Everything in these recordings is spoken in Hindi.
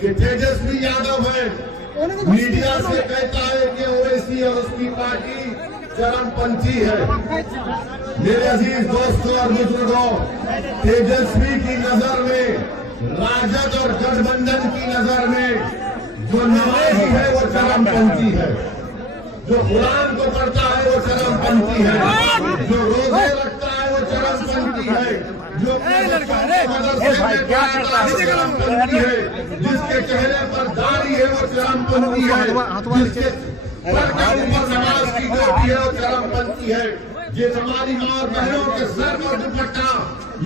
कि तेजस्वी यादव है, मीडिया से कहता है कि ओवैसी और उसकी पार्टी चरमपंथी है। मेरे अजीज दोस्तों और बुजुर्गों, तेजस्वी की नजर में, राजद और गठबंधन की नजर में जो नमाजी है वो चरमपंथी है, जो कुरान को पढ़ता है वो चरमपंथी है, जो रोजे रखता है वो चरमपंथी है, जो चरमपंथी है, जिसके चेहरे पर दाढ़ी है वो चरमपंथी है, जिसके सर के ऊपर नमाज की टोपी है वो चरमपंथी है। ये हमारी माँ और बहनों के सर पर दुपट्टा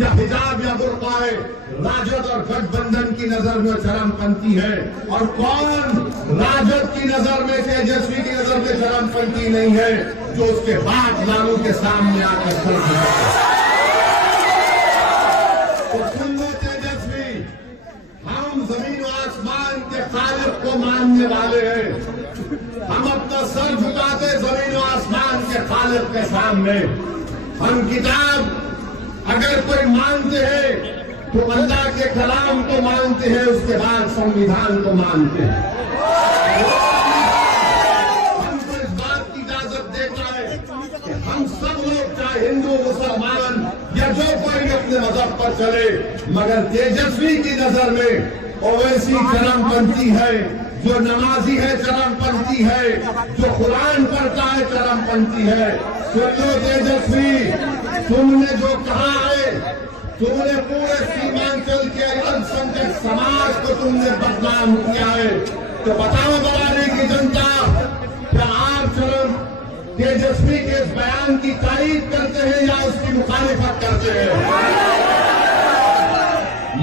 या हिजाब या बुर्का है, राजद और गठबंधन की नजर में चरमपंथी है। और कौन राजद की नजर में, तेजस्वी की नजर में चरमपंथी नहीं है, जो उसके बाप लालू के सामने आकर खड़े हैं। तो सुन लो तेजस्वी, हम जमीन और आसमान के खालिक को मानने वाले हैं। हम अपना सर झुकाते जमीन और आसमान के खालिक के सामने। हम किताब अगर कोई मानते हैं तो अल्लाह के कलाम को मानते हैं, उसके बाद संविधान को मानते हैं। हमको इस बात की इजाजत देता है कि हम सब लोग, चाहे हिंदू मुसलमान या जो कोई भी अपने मजहब पर चले, मगर तेजस्वी की नजर में ओवैसी चरमपंथी है, जो नमाजी है चरमपंथी है, जो कुरान पढ़ता है चरमपंथी है। सुन लो तेजस्वी, तुमने जो कहा है, तुमने पूरे सीमांचल के अल्पसंख्यक समाज को तुमने बदनाम किया है। तो बताओ बरारी की जनता, क्या आप चरम तेजस्वी के इस बयान की तारीफ करते हैं या उसकी मुखालिफत करते हैं?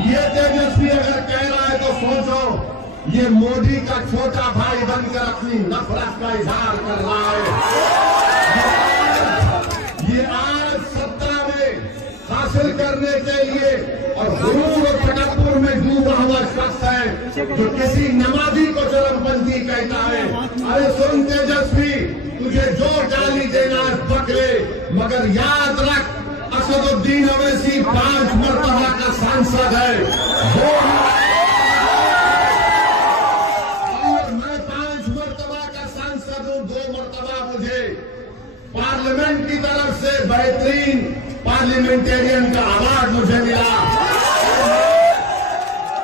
ये तेजस्वी अगर कह रहा है तो सोचो, ये मोदी का छोटा भाई बनकर अपनी नफरत का इजहार कर रहा है। ये आज सत्ता में हासिल करने के लिए और गुरूर और तकब्बुर में डूबा हुआ शख्स है, जो किसी नमाजी को चरमपंथी कहता है। अरे सुन तेजस्वी, तुझे जो गाली देना है पकड़े, मगर याद रख, असदुद्दीन ओवैसी 5 मरतबा का सांसद है, और मैं 5 मरतबा का सांसद हूं। 2 मरतबा मुझे पार्लियामेंट की तरफ से बेहतरीन पार्लियामेंटेरियन का अवार्ड मुझे मिला।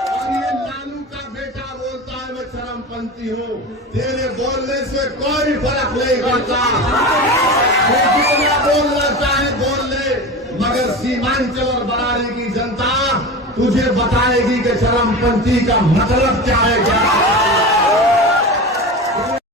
और ये लालू का बेटा बोलता है मैं चरमपंथी हूं। तेरे बोलने से कोई फर्क नहीं पड़ता, बोलना चाहे बोल ले, मगर सीमांचल और बरारी की जनता तुझे बताएगी कि चरमपंथी का मतलब क्या है। क्या